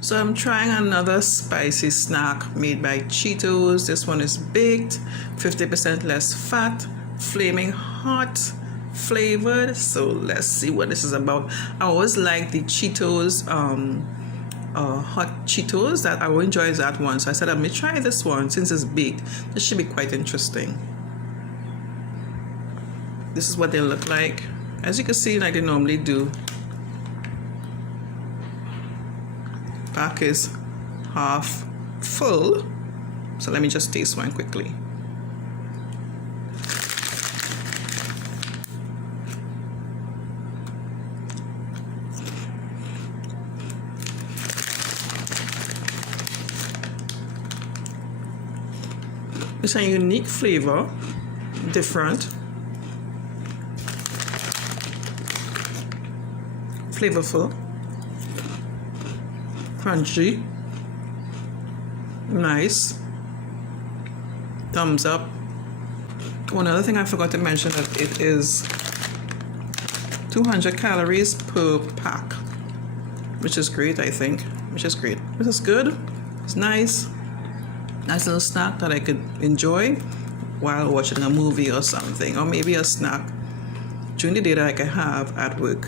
So I'm trying another spicy snack made by Cheetos. This one is baked, 50% less fat, flaming hot, flavored. So let's see what this is about. I always like the Cheetos, hot Cheetos. That I will enjoy that one. So I said I'm gonna try this one since it's baked. This should be quite interesting. This is what they look like. As you can see, like they normally do. Pack is half full, so let me just taste one quickly. It's a unique flavor, different, flavorful, crunchy, nice, thumbs up. One other thing I forgot to mention that it is 200 calories per pack, which is great, I think, which is great. This is good, it's nice little snack that I could enjoy while watching a movie or something, or maybe a snack during the day that I can have at work.